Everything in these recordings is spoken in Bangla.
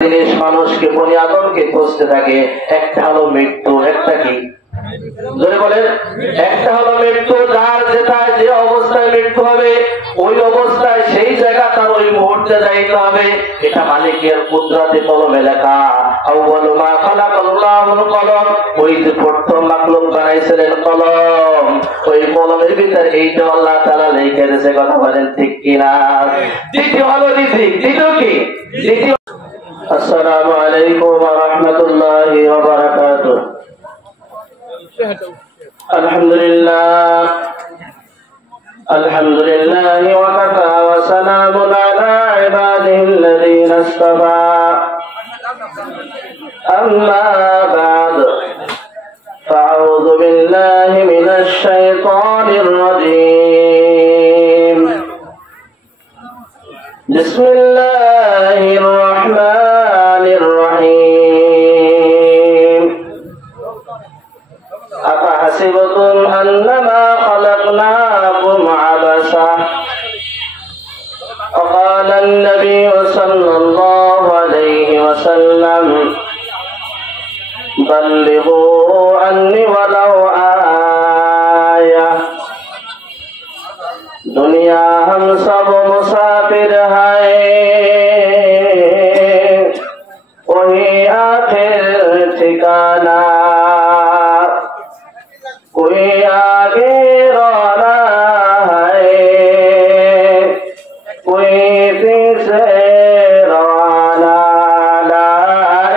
জিনিস মানুষকে বনি আদমকে খুঁজতে থাকে, একটা হলো মৃত্যু, একটা কি জোরে বলেন, একটা হলো মৃত্যু। যার যেটায় যে অবস্থায় মৃত্যু হবে ওই অবস্থায় সেই জায়গা তার ওই মুহূর্তে যাইতে হবে। এটা মালিকের কুদরতে কলমে লেখা। আউয়ালু মা খালাকাল্লাহুল কলম, ওই যে প্রথম মাখলুক বানাইছিলেন কলম, ওই কলমের ভিতরে এইটা আল্লাহ তাআলা লিখে দিয়েছে। কথা বলেন ঠিক কিনা? দ্বিতীয় হলো রিজিক। দ্বিতীয় কি? দ্বিতীয় আসসালামু আলাইকুম ওয়া রাহমাতুল্লাহি ওয়া বারাকাতুহু। আলহামদুলিল্লাহ আলহামদুলিল্লাহি ওয়া কাফা ওয়া সালামুন আলা ইবাদিহিল্লাযীনা ইসতাফা। আম্মা বা'দ, ফাআউযু বিল্লাহি মিনাশ শাইতানির রাজীম। বিসমিল্লাহির রাহমানির রহিম। আফাহাসিবতুম আন্নামা খালাকনাকুম আবাসা। وقال النبي صلى الله عليه وسلم بلغوا عني ولو آية। दुनिया हम सब मुसाफिर हैं, वही आखिर ठिकाना। कोई आगे रोना है, कोई पीछे रवाना। ला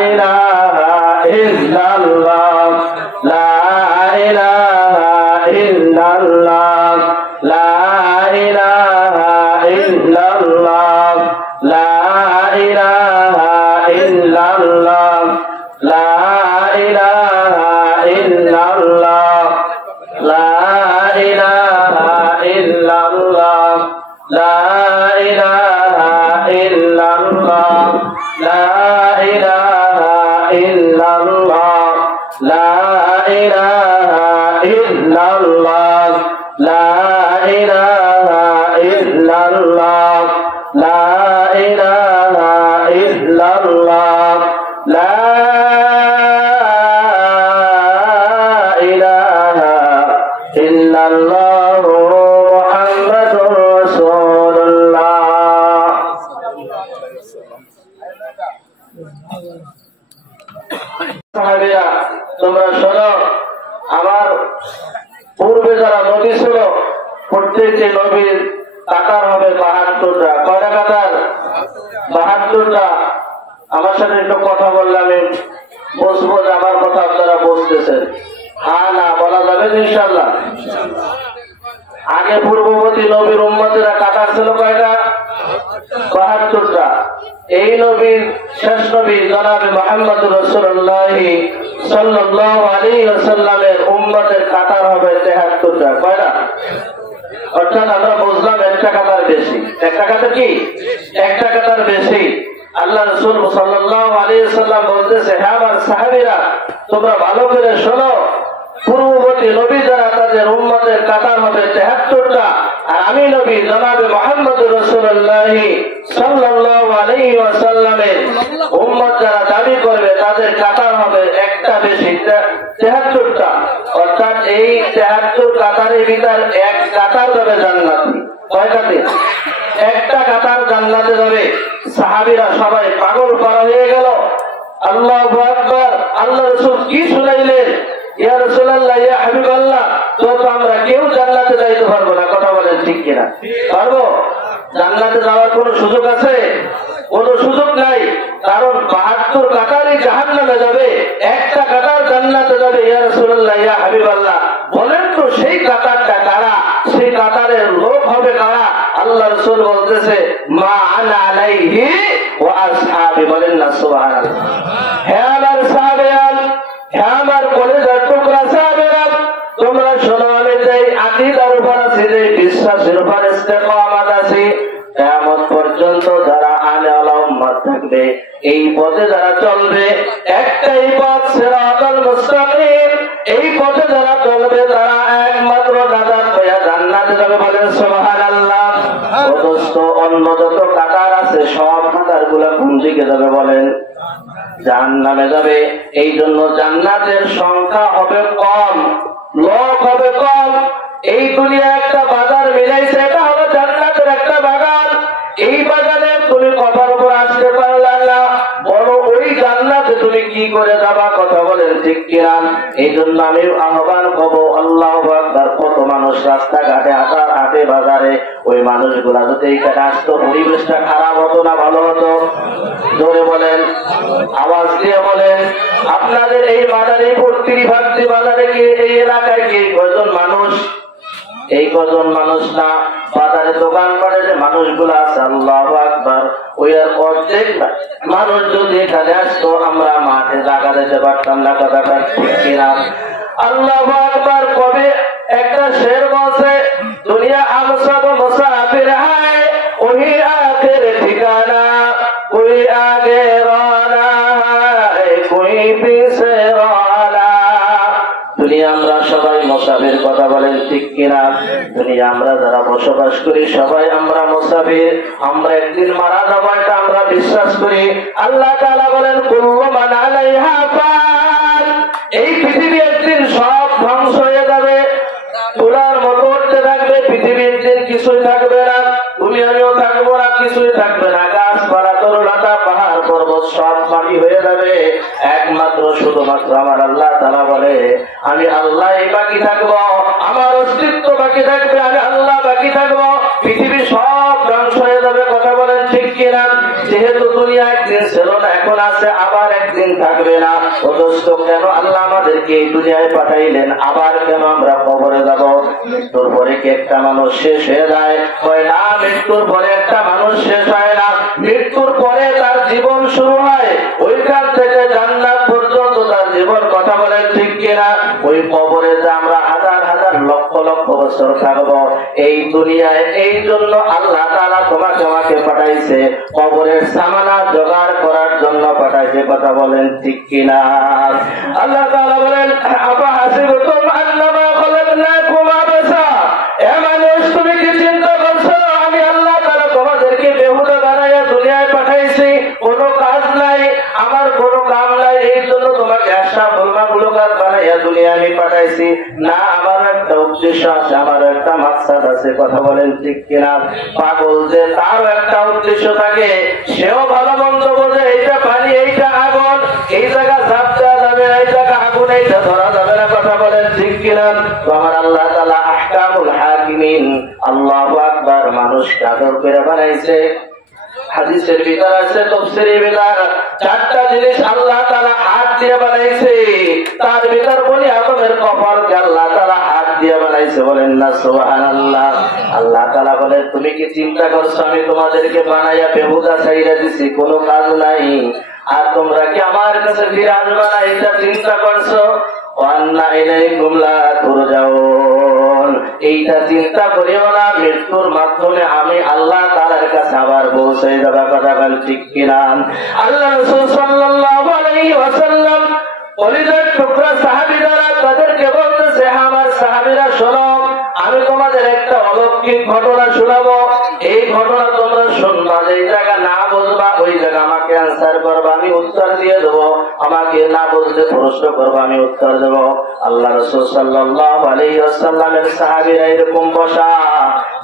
इलाहा इल्लल्लाह, ला इलाहा इल्लल्लाह, ला इलाहा इल्लल्लाह, ला इलाहा इल्लल्लाह, ला इलाहा इल्लल्लाह, ला इलाहा इल्लल्लाह, ला इलाहा इल्लल्लाह, ला इलाहा इल्लल्लाह, ला इलाहा इल्लल्लाह, ला इलाहा इल्लल्लाह, ला इलाहा इल्लल्लाह, ला इलाहा इल्लल्लाह मुहम्मदुर রাসূলুল্লাহ। সাহাবীরা তোমরা শোনো, আমার পূর্বে যারা নবী ছিল প্রত্যেকটি নবীর কাতার হবে ৭২টা। কয়টা কাতার? ৭২টা। আমার সাথে একটু কথা বললে আমি বুঝবো যে আমার কথা আপনারা বুঝতেছেন। হ্যাঁ না বলা যাবে ইনশাআল্লাহ। আগে পূর্ববর্তী নবীর উম্মতেরা কাতার ছিল কয়টা? ৭২টা। এই নবীর শেষ নবী জনাবে মুহাম্মদুর রাসূলুল্লাহ সাল্লাল্লাহু আলাইহি ওয়াসাল্লামের উম্মতের কাতার হবে ৭৩টা। কয়টা? অর্থাৎ আমরা বুঝলাম একটা কাতার বেশি। একটা কাতার কি? একটা কাতার বেশি। আল্লাহ রাসূল সাল্লাল্লাহু আলাইহি ওয়াসাল্লাম বলতেছে, হে আমার সাহাবীরা তোমরা ভালো করে শোনো, পূর্ববর্তী নবী যারা তাদের উম্মতের কাতার হবে ৭৩টা, আর আমি নবী জনাবে মুহাম্মদুর রাসূলুল্লাহ সাল্লাল্লাহু আলাইহি ওয়াসাল্লামের উম্মত যারা দাবি করবে তাদের কাতার হবে একটা বেশি, ৭৩টা। অর্থাৎ এই ৭৩ কাতারের ভিতর এক কাতার যাবে জান্নাতে। কয়টাতে? একটা কাতার জান্নাতে যাবে। সাহাবীরা সবাই পাগল করা হয়ে গেল। আল্লাহু আকবার। আল্লাহ রাসূল কি শুনাইলেন? ইয়া রাসূলুল্লাহ, ইয়া হাবিবাল্লাহ, তো আমরা কেউ জান্নাতে যাইতে পারবো না। কথা বলেন ঠিক কিনা? পারবো? জান্নাতে যাওয়ার কোনো সুযোগ আছে? কোনো সুযোগ নাই। কারণ ৭২ কাতারই জাহান্নামে যাবে, একটা কাতার জান্নাতে যাবে। ইয়া রাসূলুল্লাহ, ইয়া হাবিবাল্লাহ, বলেন তো সেই কাতারটা কারা? সেই কাতারের লোক হবে কারা? আল্লাহ রাসূল বলতেছে, মা আনা আলাইহি ওয়া আসহাবি। বলেন না সুবহানাল্লাহ। হে আমার সাহাবায়ান, হে আমার কলিজার টুকরা সাহাবারা, তোমরা শোনো, আমি যেই আকীদার উপর আছি, যেই বিশ্বাসের উপর ইস্তেকামাত আছি, কিয়ামত পর্যন্ত যারা আলে উম্মত থাকবে, এই পথে যারা চলবে, একটাই পথ সিরাতাল মুস্তাকিম। এই পথে যারা চলবে তারা একমাত্র নাজাত পেয়ে জান্নাতে যাবে। বলেন সুবহানাল্লাহ। অথচ অন্য যত কাতার আছে সব কাতার গুলা কোন দিকে যাবে বলেন? জাহান্নামে যাবে। এই জন্য জান্নাতের সংখ্যা হবে কম, লোক হবে কম। এই দুনিয়া একটা বাজার মিলাইছে, এটা হলো জান্নাতের একটা বাগান। এই বাগানে তুমি কথার উপর আসতে পারলে না, বড় ওই জান্নাতে তুমি কি করে যাবা? কথা বলেন ঠিক কিনা? এই জন্য আমি আহ্বান করবো, আল্লাহু আকবার। কত মানুষ রাস্তাঘাটে হাটে বাজারে, ওই মানুষগুলা যদি এইখানে আসতো, পরিবেশটা খারাপ হতো না ভালো হতো? জোরে বলেন, আওয়াজ দিয়ে বলেন। আপনাদের এই মাদারীপুর ত্রিভাত্রি বাজারে কি, এই এলাকায় কি কয়জন মানুষ? এই কজন মানুষ না, বাজারে দোকান করে যে মানুষগুলো আছে, আল্লাহু আকবার, ওই আর অর্ধেক মানুষ যদি এখানে আসতো, আমরা মাঠে জায়গা দিতে পারতাম না। কথা ঠিক কিনা? আল্লাহু আকবার। কবে একটা শের বলছে, দুনিয়া हम सब मुसाफिर है, वही आखिर ठिकाना, कोई आगे रोना है, कोई पीछे रोना। দুনিয়া আমরা সবাই মুসাফির। কথা বলেন ঠিক কিনা? দুনিয়া আমরা যারা বসবাস করি সবাই আমরা মুসাফির। আমরা একদিন মারা যাবো, এটা আমরা বিশ্বাস করি। আল্লাহ তাআলা বলেন, কুল্লু মান আলাইহা ফান। এই পৃথিবী একদিন সব ধ্বংস হয়ে যাবে, তোলার মতো উঠতে থাকবে। পৃথিবী একদিন কিছুই থাকবে না, তুমি আমিও থাকবো না, কিছুই থাকবে না। গাছপালা, তরুলতা, পাহাড় পর্বত সব মাটি হয়ে যাবে। একমাত্র শুধুমাত্র আমার আল্লাহ তাআলা বলে, আমি আল্লাহ বাকি থাকবো, আমার অস্তিত্ব বাকি থাকবে, আমি আল্লাহ বাকি থাকবো। পৃথিবী সব ধ্বংস হয়ে যাবে। কথা বলেন ঠিক কিনা? যেহেতু দুনিয়া একদিন ছিল না, এখন আছে, আবার একদিন থাকবে না। অথচ কেন আল্লাহ আমাদেরকে এই দুনিয়ায় পাঠাইলেন? আবার কেন আমরা কবরে যাব? মৃত্যুর পরে কি একটা মানুষ শেষ হয়ে যায়? হয় না, মৃত্যুর পরে একটা মানুষ শেষ হয় না। মৃত্যুর পরে তার জীবন শুরু হয়, ওইখান থেকে জান্নাত পর্যন্ত তার জীবন। কথা বলেন ঠিক কিনা? ওই কবরে যে আমরা হাজার হাজার লক্ষ লক্ষ বছর থাকবো এই দুনিয়ায়, এই জন্য আল্লাহ তাআলা তোমাকে আমাকে পাঠাইছে, কবরের সামানা জোগাড় করার জন্য পাঠাইছে। কথা বলেন ঠিক কিনা? আল্লাহ তাআলা বলেন, আফা হাসিবতুম আন্নামা খলাকনাকুম আবাসা। এ মানুষ, তুমি কি চিন্তা করছো আমি আল্লাহ তাআলা তোমাদেরকে বেহুদা বানাইয়া দুনিয়ায় পাঠাইছি? কোনো কাজ নাই, আমার কোনো কাম নাই, এই জন্য তোমাকে আশরাফুল-মাখলুকাত বানাইয়া দুনিয়ায় আমি পাঠাইছি? না, আমার একটা উদ্দেশ্য আছে, আমার একটা মাকসাদ আছে। কথা বলেন ঠিক কিনা? পাগল যে তারও একটা উদ্দেশ্য থাকে, সেও ভালো মন্দ বোঝে, এইটা পানি, এইটা আগুন, এই জায়গা ঝাঁপ দেওয়া যাবে, এই জায়গা আগুন, এইটা ধরা যাবে না। কথা বলেন ঠিক কিনা? তো আমার আল্লাহ তাআলা আহকামুল হাকিমিন, আল্লাহু আকবার, মানুষকে আদর করে বানাইছে। হাদিসের ভিতর আছে, তাফসীরের ভিতর চারটা জিনিস আল্লাহ তাআলা হাত দিয়ে বানাইছে। তার ভিতর বলি আদমের কপালকে আল্লাহ তাআলা হাত দিয়ে বানাইছে। বলেন না সুবহানাল্লাহ। আল্লাহ তাআলা বলেন, তুমি কি চিন্তা করছো আমি তোমাদেরকে বানাইয়া বেহুদা ছাইরা দিছি, কোনো কাজ নাই, আর তোমরা কি আমার কাছে ফিরে আসবে না, এটা চিন্তা করছো? ওয়ান্না ইলাইকুম লা তুরজাউন, এইটা চিন্তা করিও না, মৃত্যুর মাধ্যমে আমি আল্লাহ তাআলার কাছে আবার পৌঁছে যাবা। কথা বল ঠিক কিনা? আল্লাহ রাসূল সাল্লাল্লাহু আলাইহি ওয়াসাল্লাম কলিজার টুকরা সাহাবীরা তাদেরকে বলতেছে, আমার সাহাবীরা শোনো, আমি তোমাদের একটা অলৌকিক ঘটনা শোনাবো। এই ঘটনা তোমরা শুনবা, এই জায়গা না বুঝবা ওই জায়গা আমাকে আনসার করবা, আমি উত্তর দিয়ে দেবো। আমাকে না বুঝলে প্রশ্ন করবা, আমি উত্তর দেবো। আল্লাহ রাসূল সাল্লাল্লাহু আলাইহি ওয়াসাল্লামের সাহাবীরা এরকম বসা,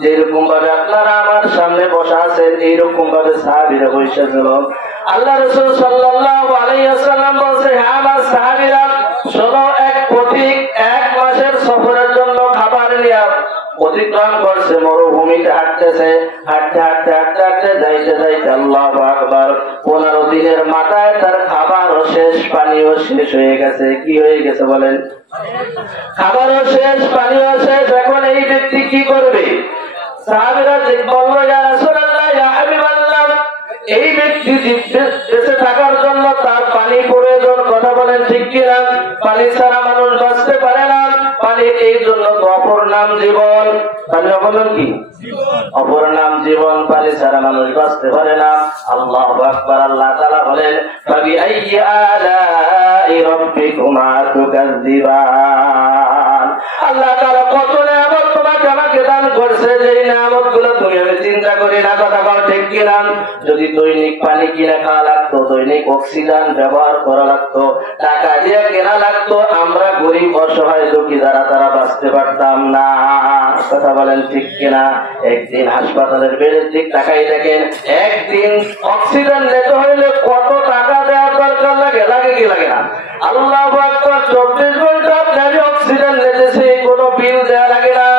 যেরকম ভাবে আপনারা আমার সামনে বসা আছেন, এইরকম ভাবে সাহাবীরা বসেছিল। আল্লাহ রাসূল সাল্লাল্লাহু আলাইহি ওয়াসাল্লাম বলছে, হ্যাঁ আমার সাহাবীরা শোনো, এক পথিক 1 মাসের সফরের জন্য খাবার নিয়ে অতিক্রম করছে, মরুভূমিতে হাঁটতেছে, হাঁটতে হাঁটতে হাঁটতে হাঁটতে যাইতে যাইতে আল্লাহু আকবার 15 দিনের মাথায় তার খাবারও শেষ, পানিও শেষ হয়ে গেছে। কি হয়ে গেছে বলেন? খাবারও শেষ, পানিও শেষ। এখন এই ব্যক্তি কি করবে? সাহাবীরা বলল, ইয়া রাসূলুল্লাহ, ইয়া হাবিবাল্লাহ, এই ব্যক্তি বেঁচে থাকার জন্য তার পানি প্রয়োজন। কথা বলেন ঠিক কিনা? পানি ছাড়া মানুষ বাঁচতে পারে না। পানি এই জন্য তো অপর নাম জীবন। পানি অপর নাম কি? অপর নাম জীবন। পানি ছাড়া মানুষ বাঁচতে পারে না। আল্লাহু আকবার। আল্লাহ তাআলা বলেন, ফাবিআইয়ি আলাই রাব্বিকুমা তুকাযযিবান। আল্লাহ তাআলা কত নিয়ামত তোমাকে আমাকে দান করছে। করছে যে নিয়ামত গুলো তুমি আমি চিন্তা করি না, কথা বল ঠিক কিনা? যদি দৈনিক পানি কিনে খাওয়া লাগতো, দৈনিক অক্সিজেন ব্যবহার করা লাগতো, টাকা দিয়ে কেনা লাগতো, আমরা গরিব অসহায় দুঃখী যারা তারা বাঁচতে পারতাম না, কথা বলেন ঠিক কিনা? একদিন হাসপাতালের বেডের দিক তাকাই দেখেন, একদিন অক্সিজেন নিতে হইলে কত টাকা দেওয়ার দরকার লাগে, লাগে কি লাগে না? আল্লাহু আকবার, 24 ঘন্টা আপনাকে অক্সিজেন নিতেছে, কোনো বিল দেওয়া লাগে না,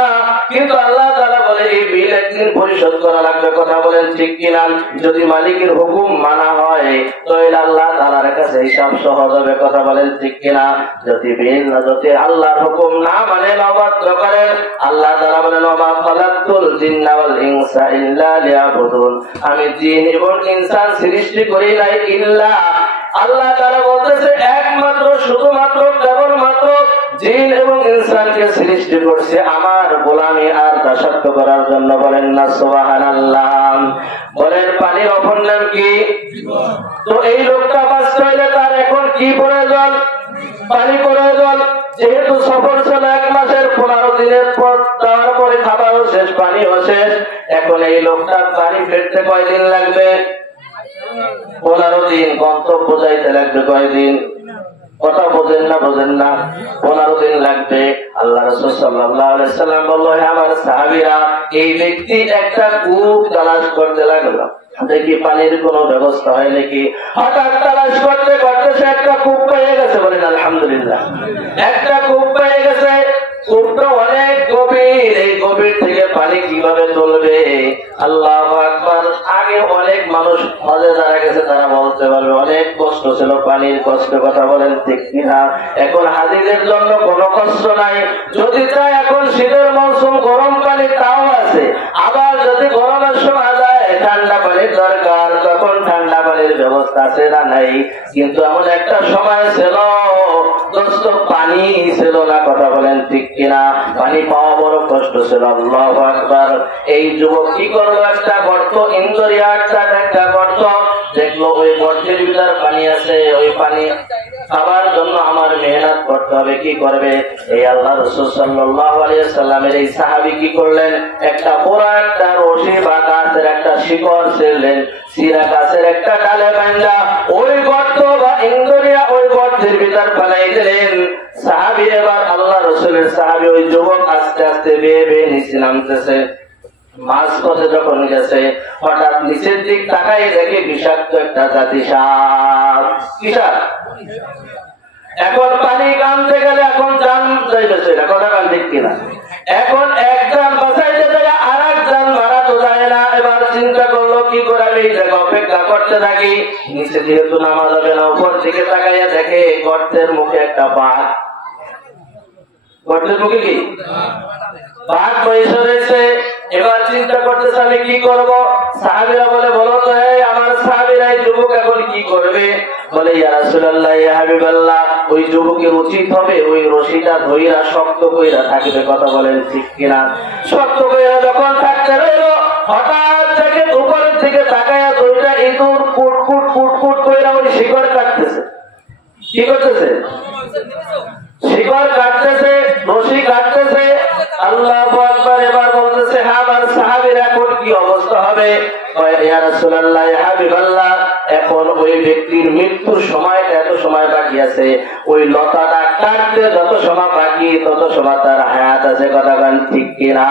কিন্তু আল্লাহ তাআলা বলে এই বিল একদিন পরিশোধ করা লাগবে, কথা বলেন ঠিক কিনা? যদি মালিকের হুকুম মানা হয় তাহলে আল্লাহ তাআলার কাছে হিসাব সহজ হবে, কথা বলেন ঠিক কিনা? যদি বিল না, যদি আল্লাহর হুকুম না মানে অবাধ্য করেন, আল্লাহ তাআলা বলেন ওয়া খালাকতুল জিন্না ওয়াল ইনসা ইল্লা লিয়াবুদুন, আমি জিন এবং ইনসান সৃষ্টি করি নাই ইল্লা, আল্লাহ তাআলা বলতেছে একমাত্র শুধুমাত্র কেবলমাত্র জিন এবং ইনসানকে সৃষ্টি করছে আমার গোলামি আর দাসত্ব করার জন্য। বলেন না সুবহানাল্লাহ। বলেন পানির অপর নাম কি? তো এই লোকটা বাঁচতে হইলে তার এখন কি প্রয়োজন? পানি প্রয়োজন। যেহেতু সফর ছিল 1 মাসের 15 দিনের পর, তারপরে খাবারও শেষ, পানিও শেষ, এখন এই লোকটা পানি ফেলতে কয়দিন লাগবে? 15 দিন। গন্তব্য যাইতে লাগবে কয়দিন? কথা বোঝেন না, বোঝেন না? 15 দিন লাগবে। আল্লাহ রাসূল সাল্লাল্লাহু আলাইহি সাল্লাম বলল, হে আমার সাহাবীরা, এই ব্যক্তি একটা কূপ তালাশ করতে লাগলো, দেখি পানির কোনো ব্যবস্থা হয় নাকি। হঠাৎ তালাশ করতে করতে সে একটা কূপ পেয়ে গেছে। বলেন আলহামদুলিল্লাহ। একটা কূপ পেয়ে গেছে। কূপটা অনেক গভীর, এই গভীর থেকে পানি কিভাবে তুলবে? আল্লাহু আকবার। আগে অনেক মানুষ হজে যারা গেছে তারা বলতে পারবে অনেক কষ্ট ছিল, পানির কষ্ট, কথা বলেন ঠিক কিনা? এখন হাজিদের জন্য কোনো কষ্ট নাই, যদি চায় এখন শীতের মৌসুম গরম পানি তাও আছে, আবার যদি গরমের সময় যায় ঠান্ডা পানির দরকার, তখন ঠান্ডা পানির ব্যবস্থা আছে না নাই? কিন্তু এমন একটা সময় ছিল দোস্ত পানি ছিল না, কথা বলেন ঠিক কিনা? পানি পাওয়া বড় কষ্ট ছিল। আল্লাহু আকবার। এই যুবক কি করলো? একটা গর্ত, ইন্দরিয়া একটা গর্ত দেখলো, ওই গর্তের ভিতর পানি আছে, ওই পানি খাবার জন্য আমার মেহনত করতে হবে। কি করবে? এই আল্লাহ রাসূল সাল্লাল্লাহু আলাইহি সাল্লামের এই সাহাবী কি করলেন? একটা পুরা একটা রশি বা গাছের একটা শিকড় ছিঁড়লেন, সিরা গাছের একটা ডালে বাঁধা ওই গর্ত বা ইন্দরিয়া ওই গর্তের ভিতর ফেলাই দিলেন। সাহাবী এবার আল্লাহ রাসূলের সাহাবী ওই যুবক আস্তে আস্তে বেয়ে বেয়ে নিচে নামতেছে। মাছ পথে যখন গেছে, হঠাৎ নিচের দিক তাকাই দেখে বিষাক্ত একটা জাতি সাপ। কি সাপ? এখন পানি কানতে গেলে এখন জান যাইতেছে না, কথা কান ঠিক কিনা? এখন এক জান বাঁচাইতে যায় আর এক জান মারা তো যায় না। এবার চিন্তা করলো কি করে আমি এই জায়গা অপেক্ষা করতে থাকি। নিচে যেহেতু নামা যাবে না, উপর দিকে তাকাইয়া দেখে গর্তের মুখে একটা বাঘ। গর্তের মুখে কি বাঘ বসে রয়েছে। এবার চিন্তা করতেছে আমি কি করব। সাহাবীরা বলে, বলো তো আমার সাহাবীরা এই যুবক এখন কি করবে? বলে, ইয়া রাসূলুল্লাহ, ইয়া হাবিবাল্লাহ, ওই যুবকের উচিত হবে ওই রশিটা ধইরা শক্ত কইরা থাকবে, কথা বলেন ঠিক কিনা? শক্ত কইরা যখন থাকতে রইল, হঠাৎ থেকে উপরের দিকে তাকায়া দুইটা ইঁদুর কুট কুট কুট কুট কইরা ওই শিকড় কাটতেছে। কি করতেছে? শিকড় কাটতেছে, রশি কাটতেছে। আল্লাহু আকবার। এবার বলতেছে, হ্যাঁ আমার সাহাবীরা এখন কি অবস্থা হবে? ইয়া রাসূলুল্লাহ, ইয়া হাবিবাল্লাহ, এখন ওই ব্যক্তির মৃত্যুর সময় এত সময় বাকি আছে, ওই লতাটা কাটতে যত সময় বাকি তত সময় তার হায়াত আছে, কথা বলেন ঠিক কিনা?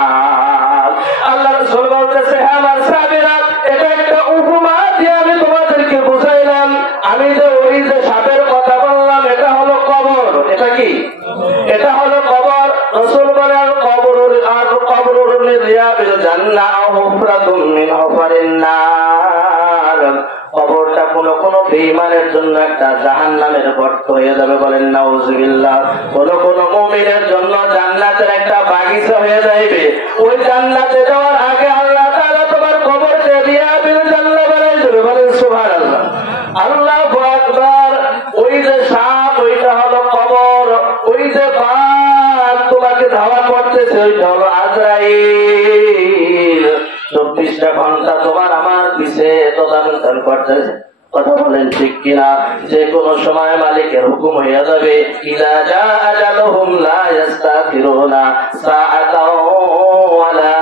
আল্লাহ রাসূল বলতেছে, হ্যাঁ আমার সাহাবীরা, এটা একটা উপমা দিয়ে আমি তোমাদেরকে বুঝাইলাম। আমি যে ওই যে সাপের কথা বললাম, এটা হলো কবর। এটা কি? এটা হলো কবর। রাসূল বলেন, কবরুর মিন রিয়াবিল জান্নাহ আও হুফরাতুম মিন হুফারিন নার। কবরটা কোন কোন বেঈমানের জন্য একটা জাহান্নামের গর্ত হয়ে যাবে। বলেন নাউজুবিল্লাহ। কোন কোন মুমিনের জন্য জান্নাতের একটা বাগিচা হয়ে যাবে। ওই জান্নাতে যাওয়ার আগে আল্লাহ তাআলা তোমার কবরকে রিয়াবিল জান্নাহ বানাই দেবে। বলেন সুবহানাল্লাহ। আল্লাহু আকবার। ওই যে সাপ, ওইটা হলো কবর। ওই যে বাঘ তোমাকে ধাওয়া করতেছে, ওইটা হলো আজরাইল। 24টা ঘন্টা তোমার আমার পিছে তদারকি করতেছে, কথা বলেন ঠিক কিনা? যে কোনো সময় মালিকের হুকুম হয়ে যাবে। ইযা জাআ আজালুহুম লা ইস্তাখিরুনা সাআতাও ওয়া লা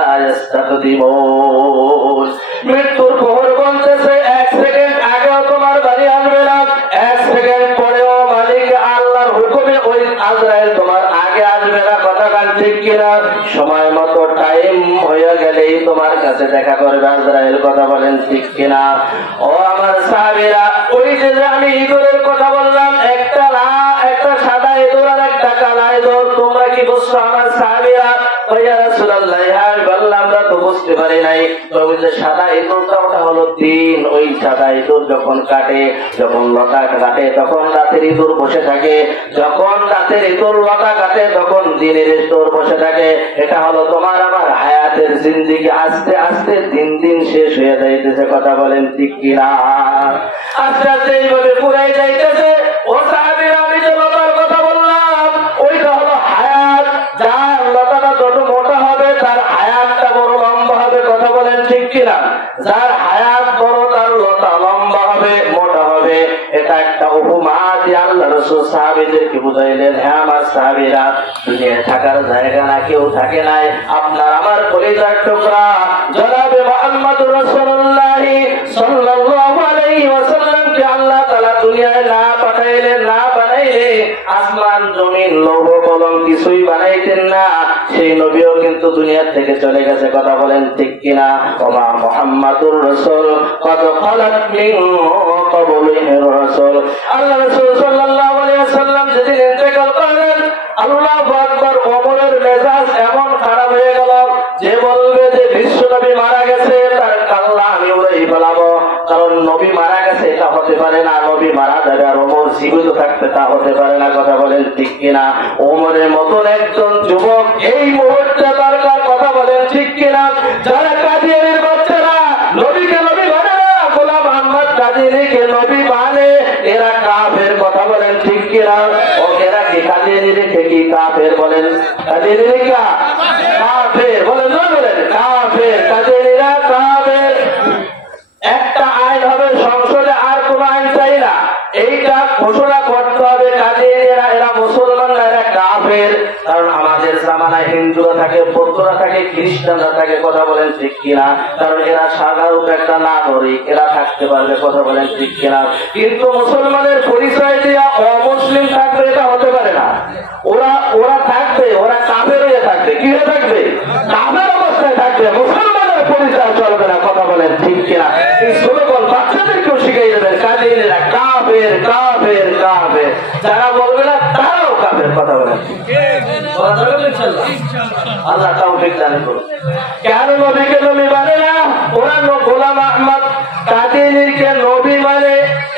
يستقدمون মৃত্যুর প্রহর বলতেছে 1 সেকেন্ড আগেও তোমার বাড়ি আসবে না, 1 সেকেন্ড পরেও মালিক আল্লাহর হুকুমে ওই আজরাইল তোমার আগে আসবে না। কথা কান ঠিক কিনা? সময় মতো টাইম হয়ে গেলেই তোমার কাছে দেখা করবে আজরাইল। কথা বলেন ঠিক কিনা? ও আমার সাহাবীরা, ওই যে আমি ইঁদুরের কথা বললাম, একটা সাদা ইঁদুর আর একটা কালা ইঁদুর, তোমরা কি বুঝছো আমার সাহাবীরা? ইয়া রাসূলুল্লাহ, বললাম আমরা তো বুঝতে পারি নাই। ওই যে সাদা ইঁদুরটা ওটা হলো দিন। ওই সাদা ইঁদুর যখন কাটে, যখন লতা কাটে তখন রাতের ইঁদুর বসে থাকে, যখন রাতের ইঁদুর লতা কাটে তখন দিনের ইঁদুর বসে থাকে। এটা হলো তোমার আমার হায়াতের জিন্দেগি আস্তে আস্তে দিন দিন শেষ হয়ে যাইতেছে। কথা বলেন ঠিক কিনা? আস্তে আস্তে এইভাবে পুরাই যাইতেছে। ও সাহাবীরা, আমি যে লতার কথা বললাম ওইটা হলো হায়াত। যার লতাটা যত মোটা হবে তার হায়াতটা বড় লম্বা হবে। কথা বলেন ঠিক কিনা? যার হায়াত বড় তার লতা লম্বা হবে, মোটা হবে। এটা একটা উপমা দিয়ে আল্লাহ রাসূল সাহাবীদেরকে বুঝাইলেন। হ্যাঁ আমার সাহাবীরা, দুনিয়ায় থাকার জায়গা না, কেউ থাকে নাই। আপনার আমার কলিজার টুকরা জনাবে মুহাম্মদুর রাসূলুল্লাহ সাল্লাল্লাহু আলাইহি ওয়াসাল্লামকে আল্লাহ তাআলা দুনিয়ায় না পাঠাইলে, না বানাইলে আসমান জমিন লৌহ কলম কিছুই বানাইতেন না। সেই নবীও কিন্তু দুনিয়া থেকে চলে গেছে। কথা বলেন ঠিক কিনা? ওমা মুহাম্মাদুর রাসূল কদ খালাত মিন ক্বাবলিহির রাসূল। আল্লাহ রাসূল সাল্লাল্লাহু আলাইহি ওয়াসাল্লাম যেদিন ইন্তেকাল করলেন, আল্লাহু আকবার, ওমরের মেজাজ এমন খারাপ হয়ে গেল, যে বলবে যে বিশ্ব নবী মারা গেছে তার কাল্লা আমি উড়াই ফেলাবো। কারণ নবী মারা গেছে এটা হতে পারে না, নবী মারা যাবে আর ওমর জীবিত থাকতে তা হতে পারে না। কথা বলেন ঠিক কিনা? ওমরের মতন একজন যুবক এই মুহূর্তে দরকার। কথা বলেন ঠিক কিনা? যারা কাদিয়ানীর বাচ্চারা নবীকে নবী মানে না, গোলাম আহমদ কাদিয়ানীকে নবী মানে, এরা কাফের। কথা বলেন ঠিক কিনা? ও এরা কি কাদিয়ানী রেখে কি কাফের? বলেন কাদিয়ানী কাফের, বলেন না, বলেন কাফের। কাদিয়ানীরা কাফের। একটা আইন হবে সংসদে, আর কোন আইন চাই না, এইটা ঘোষণা করতে হবে কাদিয়ানীরা এরা মুসলমান না, এরা কাফের। কারণ আমাদের জামানায় হিন্দুরা থাকে, বৌদ্ধরা থাকে, খ্রিস্টানরা থাকে। কথা বলেন ঠিক কিনা? কারণ এরা সাধারণ একটা নাগরিক, এরা থাকতে পারবে। কথা বলেন ঠিক কিনা? কিন্তু মুসলমানের পরিচয় দিয়ে অমুসলিম থাকবে এটা হতে পারে না। ওরা থাকবে, ওরা কাফের হয়ে থাকবে। কি হয়ে থাকবে? কাফের অবস্থায় থাকবে, মুসলমানের পরিচয় চলবে না। কথা বলেন ঠিক কিনা? এই স্লোগান বাচ্চাদেরকেও শিখিয়ে দেবেন কাদিয়ানীরা কাফের কাফের কাফের। যারা বলবে না তারাও কাফের। কথা বলেন আল্লাহ তাওফিক দান করুন। কেন নবীকে নবী মানে না? ওরা গোলাম আহমদ কাদিয়ানীকে নবী মানে।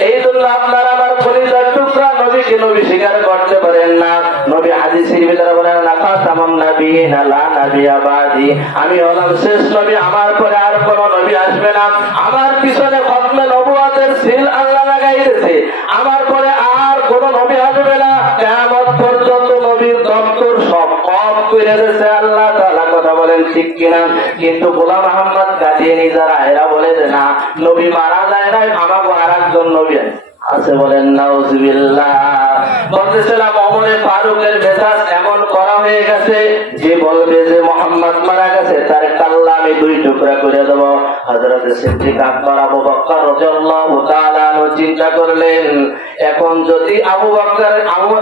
এই জন্য আপনার আমার কলিজার টুকরা নবীকে নবী স্বীকার করতে পারেন না। নবী হাদিসের ভিতরে বলেন না খাতামুন নাবিয়িন লা নাবিয়্যা বাদি, আমি হলাম শেষ নবী, আমার পরে আর কোন নবী আসবে না। আমার পিছনে খতমে নবুয়তের সিল আল্লাহ লাগাই দিয়েছে, আমার পরে আর কোন নবী আসবে না। কিয়ামত পর্যন্ত নবীর দপ্তর সব কম করে দিয়েছে আল্লাহ তাআলা। কথা বলেন ঠিক কিনা? কিন্তু গোলাম আহমদ কাদিয়ানী যারা এরা বলে যে না, নবী মারা যায় না, আমাকে আর একজন নবী আছে। বলেন নাউজুবিল্লাহ। বলতেছিলাম ওমরে ফারুকের মেজাজ এমন করা হয়ে গেছে, যে বলবে যে মুহাম্মদ মারা গেছে তার কাল্লা আমি 2 টুকরা করে দেব। হযরত সিদ্দিক আকবর আবু বকর রাদিয়াল্লাহু তাআলা চিন্তা করলেন, এখন যদি আবু বকর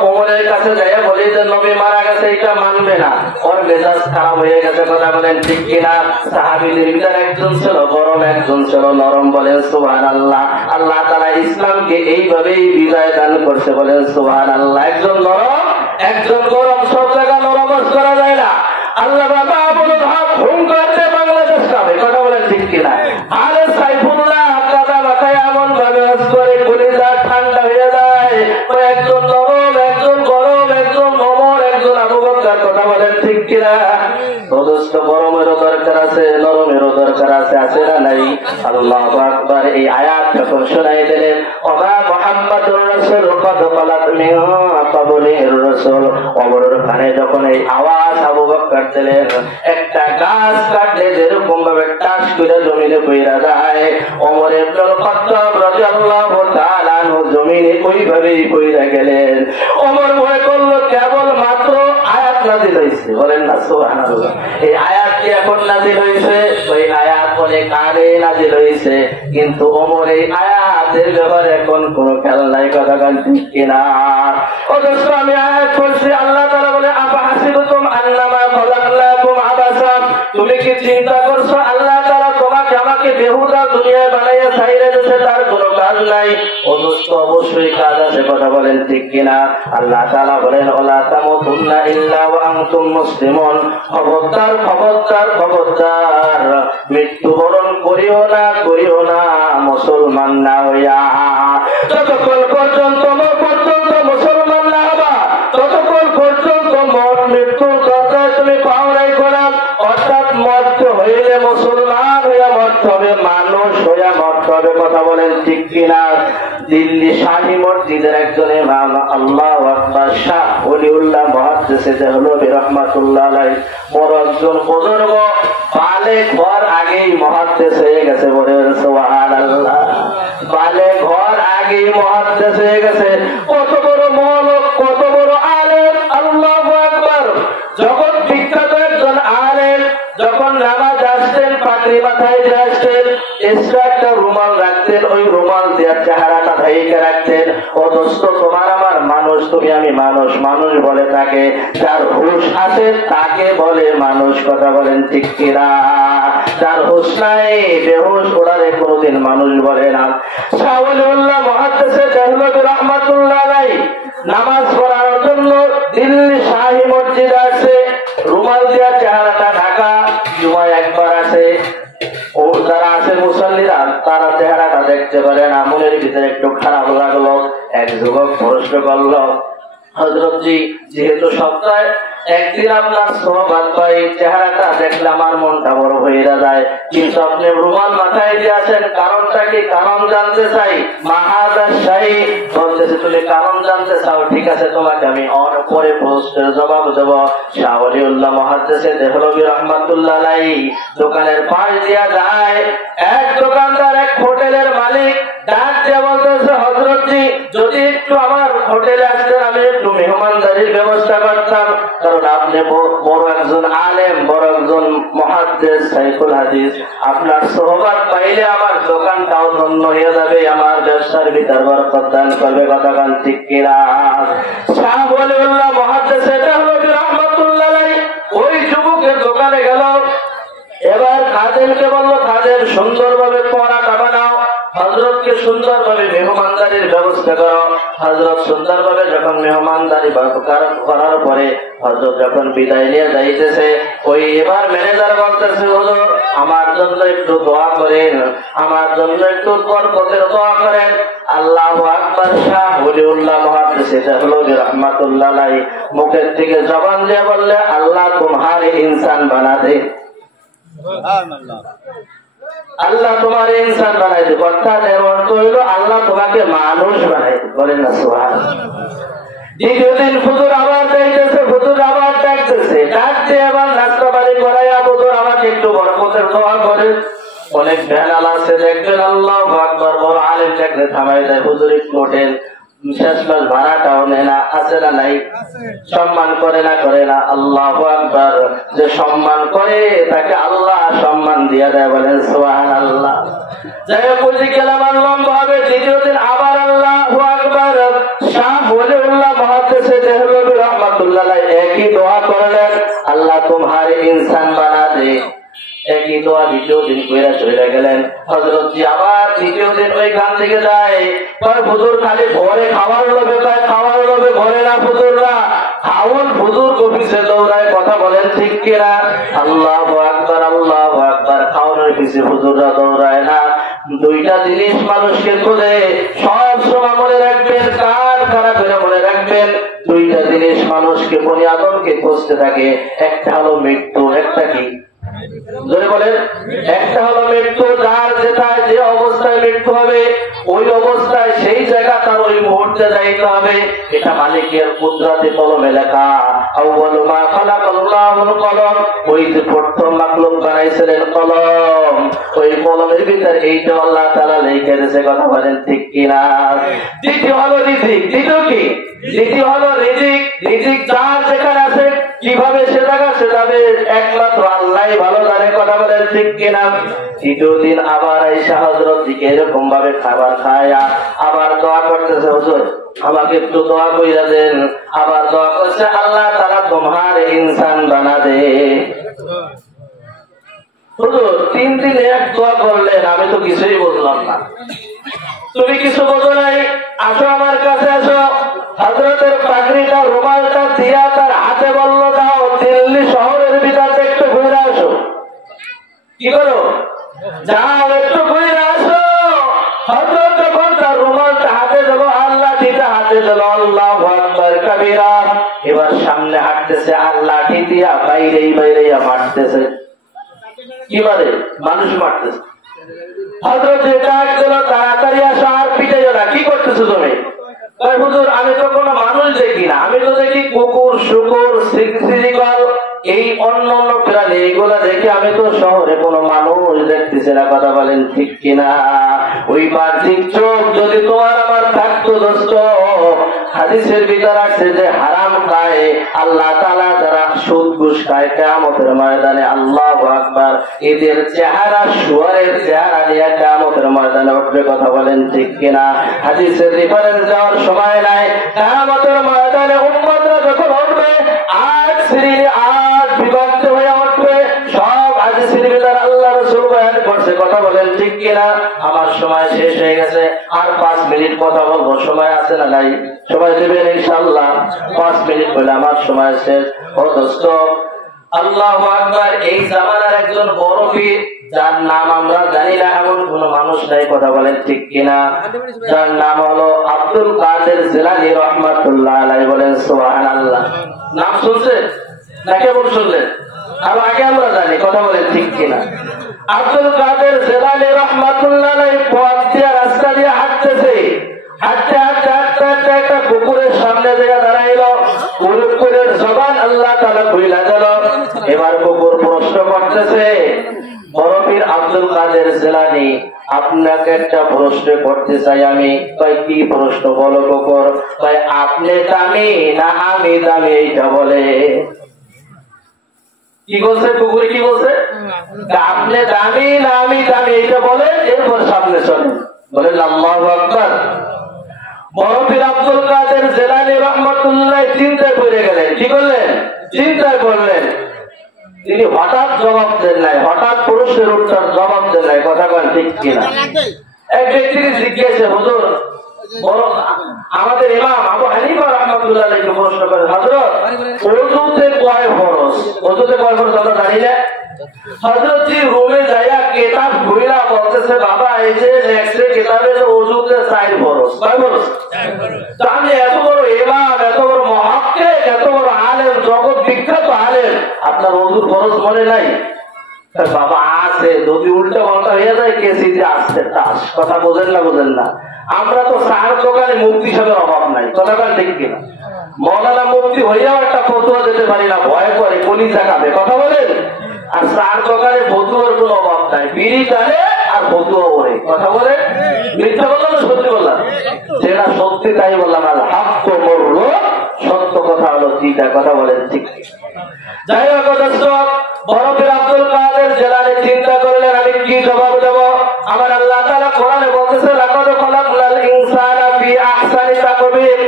ওমরের কাছে যায় বলে যে নবী মারা গেছে, এটা মানবে না, ওর মেজাজ খারাপ হয়ে গেছে। কথা বলেন ঠিক কিনা? সাহাবীদের ভিতরে একজন ছিল গরম, একজন ছিল নরম। বলেন সুবহানাল্লাহ। আল্লাহ তাআলা ইসলামকে এইভাবেই বিজয় দান করছে। বলেন সুবহানাল্লাহ। একজন নরম, একজন গরম, সব জায়গা নরম করা যায় না। আল্লাহ বাবা বলে ভাব হুম করতে বাংলাদেশ কাবে। কথা বলেন ঠিক কিনা? আরে সাইফুল্লাহ কাদা মাথায় এমন ভাবে করে কলিজা ঠান্ডা হয়ে যায়। একজন নরম, একজন গরম, একজন নমর, একজন আবু বকর। কথা বলেন ঠিক কিনা? যথেষ্ট গরমেরও দরকার আছে, নরমেরও দরকার আছে, আছে না নাই? আল্লাহু আকবার। এই আয়াত যখন শোনাই দিলেন, ওমা মুহাম্মাদুর রাসূল কদ খালাত মিন ক্বাবলিহির রাসূল, ওমরের কানে যখন এই আওয়াজ আবু বকর দিলেন, একটা গাছ কাটলে যেরকম ভাবে টাস করে জমিনে পড়ে যায়, ওমর ইবনুল খাত্তাব রাদিয়াল্লাহু তাআলা আনহু জমিনে ওইভাবেই পড়ে গেলেন। ওমর ভয় করলো কেবল মাত্র আয়াত নাযিল হয়েছে, বলেন না সুবহানাল্লাহ। এই আয়াত কি এখন নাযিল হয়েছে? ওই আয়াত অনেক আগে নাযিল হয়েছে, কিন্তু ওমর এই আয়াতের ব্যাপারে এখন কোনো খেয়াল নাই, কথা বলেন ঠিক কিনা? ও দোস্ত, আমি আয়াত পড়ছি, আল্লাহ তাআলা বলে আফাহাসিবতুম আন্নামা খালাকনাকুম আবাসা, তুমি কি চিন্তা করছো আল্লাহ তাআলা তোমাকে আমাকে বেহুদা দুনিয়ায় বানাইয়া ছাইরে দিয়েছে, তার কোনো কাজ নাই? ও দোস্ত, অবশ্যই কাজ আছে, কথা বলেন ঠিক কিনা? আল্লাহ তাআলা বলেন ওয়ালা তামুতুন্না ইল্লা ওয়া আনতুম মুসলিমুন, খবরদার খবরদার খবরদার, মৃত্যুবরণ করিও না মুসলমান না হইয়া। যতক্ষণ পর্যন্ত মুসলমান না হবা, ততক্ষণ পর্যন্ত মৃত্যুর কথা তুমি পাও নাই করা। অর্থাৎ মরতে হইলে মুসলমান হইয়া মরতে হবে, মানুষ হইয়া মরতে হবে, কথা বলেন ঠিক কিনা? দিল্লি শাহী মসজিদের একজন ইমাম, আল্লাহু আকবার, শাহ ওলিউল্লাহ মুহাদ্দিস দেহলভী রাহমাতুল্লাহ আলাইহি, বড় একজন বুজুর্গ, বালেগ হওয়ার আগেই মুহাদ্দিস হয়ে গেছে, বলেন সুবহানাল্লাহ। বালেগ হওয়ার আগেই মুহাদ্দিস হয়ে গেছে। কত বড় মৌলক, কত বড় আলেম, আল্লাহু আকবার। যখন বিখ্যাত একজন আলেম যখন নামাজ আসতেন, পাগড়ি মাথায় দিয়ে আসতেন, এক্সট্রা একটা রুমাল রাখতেন, ওই রুমাল দিয়ে চেহারাটা ঢেকে রাখতেন। ও দোস্ত, তোমার আমার মানুষ, তুমি আমি মানুষ, মানুষ বলে তাকে, যার হুঁশ আছে তাকে বলে মানুষ, কথা বলেন ঠিক কিনা? যার হুঁশ নাই, বেহুশ, ওরারে কোনোদিন মানুষ বলে না। শাহ ওলিউল্লাহ মুহাদ্দিস দেহলভী রাহমাতুল্লাহ আলাইহি নামাজ পড়ার জন্য দিল্লি শাহী মসজিদ আছে, রুমাল দিয়া চেহারাটা ঢাকা। জুমায় একবার আছে, ও যারা আছে মুসল্লিরা, তারা চেহারাটা দেখতে পারে না, মনের ভিতরে একটু খারাপ লাগলো। এক যুবক প্রশ্ন করলো, হযরতজি, যেহেতু সপ্তাহে একদিন আপনার সোহবত পাই, চেহারাটা দেখলে আমার মনটা বড় হয়ে যায়, কিন্তু আপনি রুমাল মাথায় দিয়ে আছেন, কারণটা কি? কারণ জানতে চাই। মাহাদা শাহী বলতেছে, তুমি কারণ জানতে চাও, ঠিক আছে, তোমাকে আমি পরে প্রশ্নের জবাব দেব। শাহ ওলিউল্লাহ মুহাদ্দিস দেহলভী রাহমাতুল্লাহ আলাইহি দোকানের পাশ দিয়া যায়, এক দোকানদার, এক হোটেলের মালিক ডাক দিয়ে বলতেছে, হযরতজি, যদি একটু আমার হোটেলে আসতেন, আমি একটু মেহমানদারির ব্যবস্থা করতাম, কারণ আপনি বড় একজন আলেম, বড় একজন মুহাদ্দিস, শাইখুল হাদিস, আপনার সোহবত পাইলে আমার দোকানটাও ধন্য হয়ে যাবে, আমার ব্যবসার ভিতর বরকত দান করবে, কথা গান ঠিক কিনা? শাহ ওলিউল্লাহ মুহাদ্দিস দেহলভী রাহমাতুল্লাহ আলাইহি ওই যুবকের দোকানে গেল। এবার খাদেমকে বলল, খাদেম, সুন্দরভাবে পড়াটা বানাও, হযরতকে সুন্দরভাবে মেহমানদারির ব্যবস্থা করো। হযরত সুন্দরভাবে যখন মেহমানদারি করার পরে হযরত যখন বিদায় নিয়ে যাইতেছে, ওই এবার ম্যানেজার বলতেছে, হুজুর, আমার জন্য একটু দোয়া করেন, আমার জন্য একটু বরকতের দোয়া করেন। আল্লাহু আকবার। শাহ ওলিউল্লাহ মুহাদ্দিস দেহলভী রাহমাতুল্লাহ আলাইহি মুখের থেকে জবান দিয়ে বললে, আল্লাহ তোমারে ইনসান বানা দে, আল্লাহ তোমার ইনসান বানাই দেব। অর্থাৎ এর অর্থ হইল আল্লাহ তোমাকে মানুষ বানাই দেব, বলেন না সুবহানাল্লাহ। দ্বিতীয় দিন হুজুর আবার যাইতেছে, হুজুর আবার ডাকতেছে, ডাকতে আবার নাস্তা পানি করাইয়া, হুজুর আমাকে একটু বরকতের দোয়া করেন। অনেক বেলাল আছে, দেখবেন আল্লাহু আকবার, বড় আলেম দেখলে থামাই দেয়, হুজুর একটু ওঠেন, শেষ মাস ভাড়াটাও নেয় না, আছে না নাই? সম্মান করে না, করে না? আল্লাহু আকবার। যে সম্মান করে তাকে আল্লাহ সম্মান দিয়ে দেয়, বলেন সুবহানাল্লাহ। যাই হোক, বুঝি গেলাম আর লম্বা হবে। দ্বিতীয় দিন আবার আল্লাহু আকবার। শাহ ওলিউল্লাহ মুহাদ্দিস দেহলভী রাহমাতুল্লাহ আলাইহি একই দোয়া করলেন, আল্লাহ তোমারে ইনসান বানা দে। একই দোয়া দ্বিতীয় দিন কইরা চলে গেলেন। হযরতজি আবার তৃতীয় দিন ওই গান থেকে যায়, হুজুর খালি ঘরে খাওয়ার লোভে পায়, খাওয়ার লোভে ঘরে না, হুজুররা খাওয়ান হুজুর অফিসে দৌড়ায়, কথা বলেন ঠিক কিনা? আল্লাহু আকবার, আল্লাহু আকবার। খাওয়ানোর পিছে হুজুররা দৌড়ায় না। দুইটা জিনিস মানুষকে খোঁজে, সব সময় মনে রাখবেন, কান খাড়া করে মনে রাখবেন, দুইটা জিনিস মানুষকে, বনি আদমকে খুঁজতে থাকে। একটা হলো মৃত্যু, একটা কি? জোরে বলেন। একটা হলো মৃত্যু, যার যেটায় যে অবস্থায় মৃত্যু হবে, ওই অবস্থায় সেই জায়গা তার ওই মুহূর্তে যাইতে হবে। এটা মালিকের কুদরতে কলমে লেখা। আউয়ালু মা খালাকাল্লাহুল কলম, ওই যে প্রথম মাখলুক বানাইছিলেন কলম, ওই কলমের ভিতরে এইটা আল্লাহ তাআলা লিখে দিয়েছে, কথা বলেন ঠিক কিনা? দ্বিতীয় হলো রিজিক। দ্বিতীয় কি? দ্বিতীয় হলো রিজিক। রিজিক যার যেখানে আছে, কিভাবে সে জায়গা সে যাবে একমাত্র আল্লাহ ভালো জানে, কথা বলেন ঠিক কিনা। তৃতীয় দিন আবার আয়েশা হযরত দিকে এরকম ভাবে খাবার খায়া আবার দোয়া করতেছে, হুজুর আমাকে একটু দোয়া কইরা দেন। আবার দোয়া করছে, আল্লাহ তাআলা তোমার ইনসান বানা দে। হুজুর 3 দিন এক দোয়া করলেন, আমি তো কিছুই বুঝলাম না। তুমি কিছু বোঝো নাই, আসো আমার কাছে আসো। হযরতের পাগড়িটা রুমালটা দিয়া তার হাতে বলল, দাও দিল্লি শহরের ভিতরে একটু ঘুরে আসো। কি করো? যাও একটু ঘুরে আসো। হযরত যখন তার রুমালটা হাতে দেব, আল্লাহ দিতে হাতে দিল, আল্লাহু আকবার কাবীরা। এবার সামনে হাঁটতেছে, আল্লাহ দিয়া বাইরেই বাইরেই হাঁটতেছে। কি মানে? মানুষ মারতেছে। হযরত ডাক দিল, তাড়াতাড়ি আসো, আর পিটাইও না। কি করতেছো তুমি? কয় হুজুর আমি তো কোনো মানুষ দেখি না, আমি তো দেখি কুকুর শুকুর শ্রীকল এই অন্য অন্য প্রাণী, এইগুলা দেখি, আমি তো শহরে কোনো মানুষ দেখতেছি না, কথা বলেন ঠিক কিনা। ওই বাহ্যিক চোখ যদি তোমার আমার থাকতো দোস্ত, হাদিসের ভিতর আছে যে হারাম খায় আল্লাহ তাআলা যারা সুদ ঘুষ খায় কিয়ামতের ময়দানে আল্লাহু আকবার এদের চেহারা শুয়ারের চেহারা নিয়ে কিয়ামতের ময়দানে উঠবে, কথা বলেন ঠিক কিনা। হাদিসের রেফারেন্স দেওয়ার সময় নাই। কিয়ামতের ময়দানে উম্মতরা যখন উঠবে আজ শ্রেণী আজ বিভক্ত হয়ে উঠবে। সব হাদিসের ভিতর আল্লাহ রাসূল বয়ান করছে, কথা বলেন ঠিক কিনা। আমার সময় শেষ হয়ে গেছে, আর 5 মিনিট কথা বলবো, সময় আছে না নাই? সময় দেবেন ইনশাআল্লাহ? 5 মিনিট বলে আমার সময় শেষ। ও দোস্ত আল্লাহু আকবার, এই জামানার একজন বড় পীর যার নাম আমরা জানি না এমন কোন মানুষ নাই, কথা বলেন ঠিক কিনা। যার নাম হলো আব্দুল কাদের জিলানী রাহমাতুল্লাহ আলাইহি, বলেন সুবহানাল্লাহ। নাম শুনছেন না কেমন শুনলেন? আর আগে আমরা জানি, কথা বলেন ঠিক কিনা। আব্দুল কাদের জিলানী রাহমাতুল্লাহ আলাইহি পথ দিয়ে রাস্তা দিয়ে হাঁটতেছে, হাঁটতে হাঁটতে হাঁটতে হাঁটতে একটা পুকুরের সামনে জায়গা দাঁড়াইলো। পুকুরের জবান আল্লাহ তাআলা খুইলা দিল। এবার কুকুর প্রশ্ন করতেছে, বড় পীর আব্দুল কাদের জিলানী আপনাকে একটা প্রশ্ন করতে চাই আমি। কয় কি প্রশ্ন? বলো কুকুর। কয় আপনি দামি না আমি দামি, এইটা বলে। কি বলছে কুকুরে? কি বলছে? আপনি দামি না আমি দামি, এইটা বলে, এরপর সামনে চলে। বলেন আল্লাহু আকবার। বড় পীর আব্দুল কাদের জিলানী রাহমাতুল্লাহ চিন্তায় পড়ে গেলেন। কি করলেন? চিন্তায় পড়লেন। তিনি হঠাৎ জবাব দেন নাই, হঠাৎ পুরুষের উত্তর জবাব দেন নাই, কথা বলেন ঠিক কিনা। এক ব্যক্তিকে জিজ্ঞাসা, হুজুর বড় আমাদের ইমাম আবু হানিফা রাহমাতুল্লাহ আলাইহি প্রশ্ন করেন, হযরত ওযুতে কয় ফরজ? ওযুতে কয় ফরজ আমরা জানি না। হযরত জি রুমে যায়া কিতাব খুইলা বলতেছে, বাবা এই যে নেক্সট কিতাবে তো ওযুতে 4 ফরজ। কয় ফরজ? 4 ফরজ। তো আমি এত বড় ইমাম, এত বড় মুহাক্কিক, এত বড় আলেম, জগৎ বিখ্যাত আলেম, আপনার ওযুর ফরজ মনে নাই? বাবা আছে, যদি উল্টা পাল্টা হয়ে যায় কেসিতে আসছে তাস, কথা বোঝেন না? বোঝেন না? আমরা তো 4 দোকানে মুফতি সাহেবের অভাব নাই, কথাটা ঠিক কিনা। মৌলানা মুফতি হইয়াও একটা ফতোয়া দিতে পারি না, ভয় করে কলিজা কাঁপে, কথা বলেন। আর 4 দোকানে ফতুয়ার কোন অভাব নাই, বিড়ি টানে আর ফতুয়া ওরে, কথা বলে। মিথ্যা বললাম না সত্যি বললাম? যেটা সত্যি তাই বললাম। আর হাক তো মরল, সত্য কথা হলো যেটা, কথা বলেন ঠিক। যাই হোক দর্শক, বড় পীর আব্দুল কাদের জিলানী চিন্তা করলেন আমি কি জবাব দেব। আমার আল্লাহ তাআলা কোরআনে বলতেছে, লাকাদ খালাকনাল ইনসানা ফি আহসানি তাকওয়িম।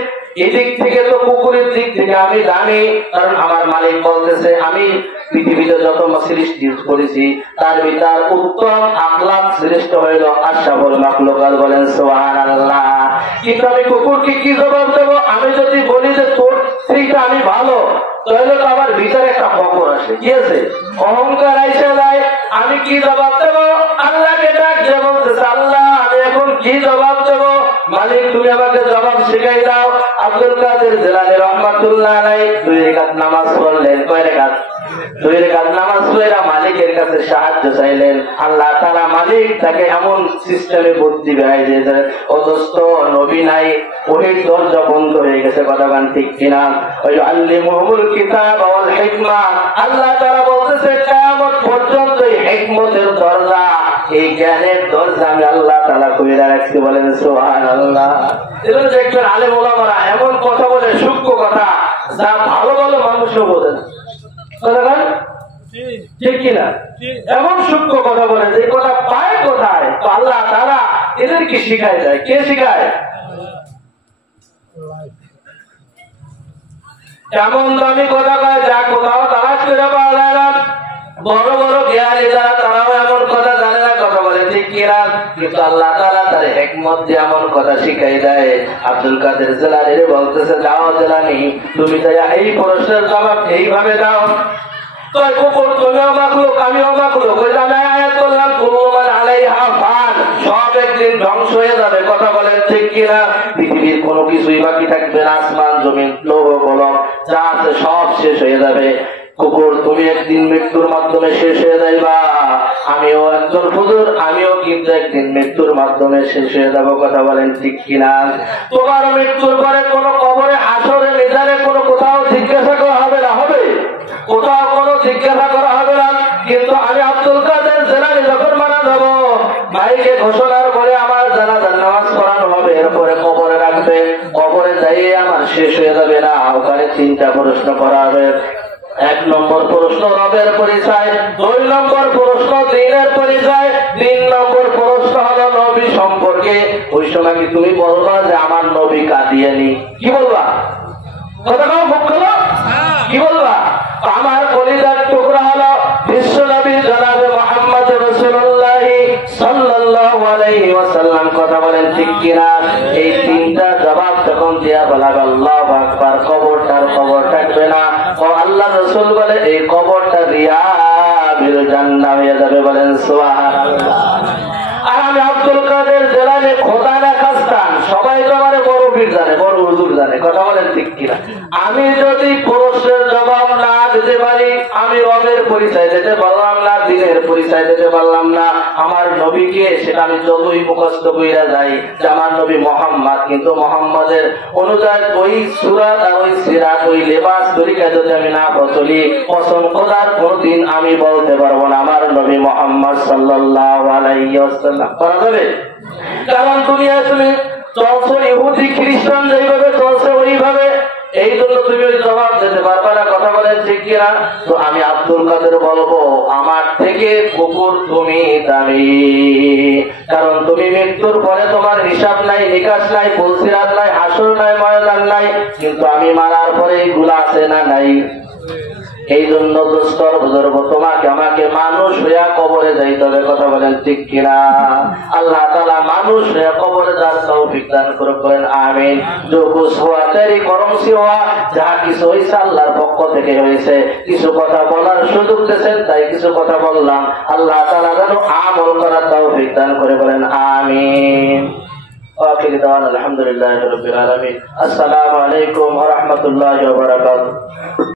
এই দিক থেকে তো কুকুরের দিক থেকে আমি জানি, কারণ আমার মালিক বলতেছে আমি পৃথিবীতে যত সৃষ্টি করেছি তার ভিতর উত্তম আখলাক শ্রেষ্ঠ হইল আশরাফুল মাখলুকাত, বলেন সুবহানাল্লাহ। কিন্তু আমি কুকুরকে কি জবাব দেব? আমি যদি বলি যে তোর সেইটা আমি ভালো, তাহলে তো আমার ভিতরে একটা ফকর আসে, কি আছে? অহংকার আইসা যায়। আমি কি জবাব দেব? আল্লাহকে ডাক দিয়ে বলতেছে, আল্লাহ আমি এখন কি জবাব দেব? মালিক তুমি আমাকে জবাব শিখাই দাও। আব্দুল কাদের জিলানী রাহমাতুল্লাহ আলাইহি 2 রাকাত নামাজ পড়লেন। কয় রাকাত? 2 রাকাত নামাজ পড়ে মালিকের কাছে সাহায্য চাইলেন। আল্লাহ তাআলা মালিক তাকে এমন সিস্টেমে বুদ্ধি বেড়াই দিয়েছে, ও দোস্ত নবী নাই, ওহির দরজা বন্ধ হয়ে গেছে, কথা গান ঠিক কিনা। ওই আল্লিমুহুল কিতাব ওয়াল হিকমা, আল্লাহ তাআলা বলতেছে কিয়ামত পর্যন্ত এই হিকমতের দরজা, এই জ্ঞানের দরজা আমি আল্লাহ তাআলা খুলে রাখছি, বলেন সুবহানাল্লাহ। এজন্য দেখবেন আলেম ওলামারা এমন কথা বলে, সূক্ষ্ম কথা, যা ভালো ভালো মানুষও বোঝে না। কথা বলেন ঠিক কিনা? এমন সূক্ষ্ম কথা বলে যে কথা পায় কোথায়? তো আল্লাহ তাআলা এদেরকে শিখায় দেয়। কে শিখায়? এমন দামি কথা কয় যা কোথাও তালাশ করে পাওয়া যায় না। বড় বড় জ্ঞানী যারা তারাও এমন কথা জানে না, কথা বলে ঠিক কিনা? কিন্তু আল্লাহ তাআলা তার হিকমত দিয়ে এমন কথা শিখাই দেয়। আব্দুল কাদের জিলানী বলতেছে, যাও জিলানী, তুমি যাইয়া এই প্রশ্নের জবাব এইভাবে দাও। কয় কুকুর তুমিও মাখলুক, আমিও মাখলুক। ওই জায়গায় আয়াত করলাম, কুল্লু মান আলাইহা ফান, সব একদিন ধ্বংস হয়ে যাবে। কথা বলেন ঠিক কিনা? পৃথিবীর কোনো কিছুই বাকি থাকবে না, আসমান জমিন লৌহ কলম যা আছে সব শেষ হয়ে যাবে। কুকুর তুমি একদিন মৃত্যুর মাধ্যমে শেষ হয়ে যাইবা, আমিও একজন হুজুর, আমিও কিন্তু একদিন মৃত্যুর মাধ্যমে শেষ হয়ে যাব। কথা বলেন ঠিক কিনা? তোমার মৃত্যুর পরে কোনো কবরে, হাসরে, মিজানে কোনো কোথাও জিজ্ঞাসা করা হবে না? হবে? কোথাও কোনো জিজ্ঞাসা করা হবে না। কিন্তু আমি আব্দুল কাদের জিলানী যখন মারা যাব, ভাইকে ঘোষণার পরে আমার জানাজার নামাজ পড়ানো হবে, এরপরে কবরে রাখবে, কবরে যাইয়ে আমার শেষ হয়ে যাবে না, ওখানে 3টা প্রশ্ন করা হবে। 1 নম্বর প্রশ্ন রবের পরিচয়, 2 নম্বর প্রশ্ন দ্বীনের পরিচয়, 3 নম্বর প্রশ্ন হলো নবী সম্পর্কে। ওই সময় কি তুমি বলবা যে আমার নবী কাদিয়ানী? কি বলবা? কথা কও, মুখ খোলো। কি বলবা? আমার কলিজার টুকরা হলো বিশ্ব নবী জনাবে মুহাম্মদ রাসূলুল্লাহ সাল্লাল্লাহু আলাইহি ওয়াসাল্লাম। কথা বলেন ঠিক কিনা? এই 3টা জবাব যখন দিয়া বলা, আল্লাহু আকবার, কবরটার খবর থাকবে না। ও আল্লাহ রাসূল বলে এই কবরটা রিয়াবিল জান্নাহ হয়ে যাবে। বলেন সুবহানাল্লাহ। আর আমি আব্দুল কাদের জিলানী খোদা না খাস্তান, সবাই তো আমার বড় পীর জানে, বড় হুজুর জানে। কথা বলেন ঠিক কিনা? আমি যদি প্রশ্নের জবাব না দিতে পারি, আমি রবের পরিচয় দিতে পারলাম না, দ্বীনের পরিচয় দিতে পারলাম না, আমার নবীকে সেটা আমি যতই মুখস্থ কইরা যাই যে আমার নবী মুহাম্মদ, কিন্তু মুহাম্মাদের অনুযায়ী ওই সূরাত আর ওই সিরাত, ওই লেবাস তরিকা যদি আমি না চলি, কসম খোদার কোনদিন আমি বলতে পারবো না আমার নবী মুহাম্মদ সাল্লাল্লাহু আলাইহি ওয়াসাল্লাম। পারা যাবে? কারণ দুনিয়ায় তুমি চলছো ইহুদি খ্রিস্টান যেইভাবে চলছে ওইভাবে, এই জন্য তুমি ওই জবাব দিতে পারবে না। কথা বলেন ঠিক কিনা? তো আমি আব্দুল কাদের বলবো, আমার থেকে কুকুর তুমি দামি। কারণ তুমি মৃত্যুর পরে তোমার হিসাব নাই, নিকাশ নাই, পুলসিরাত নাই, হাসর নাই, ময়দান নাই, কিন্তু আমি মারার পরে এইগুলা আছে না নাই? এই জন্য দোস্তর বুজুর্গ, তোমাকে আমাকে মানুষ হইয়া কবরে যাইতে হবে। কথা বলেন ঠিক কিনা? আল্লাহ তাআলা মানুষ হইয়া কবরে যাওয়ার তৌফিক দান করুন, আমিন। जो कुछ हुआ तेरी करम से हुआ, যা কিছু হইছে আল্লাহর পক্ষ থেকে হয়েছে। কিছু কথা বলার সুযোগ দিয়েছেন, তাই কিছু কথা বললাম। আল্লাহ তাআলা যেন আমল করার তৌফিক দান করে, বলেন আমিন। আখির দাওয়ানা আলহামদুলিল্লাহি রাব্বিল আলামিন। আসসালামু আলাইকুম ওয়া রাহমাতুল্লাহি ওয়া বারাকাতুহু।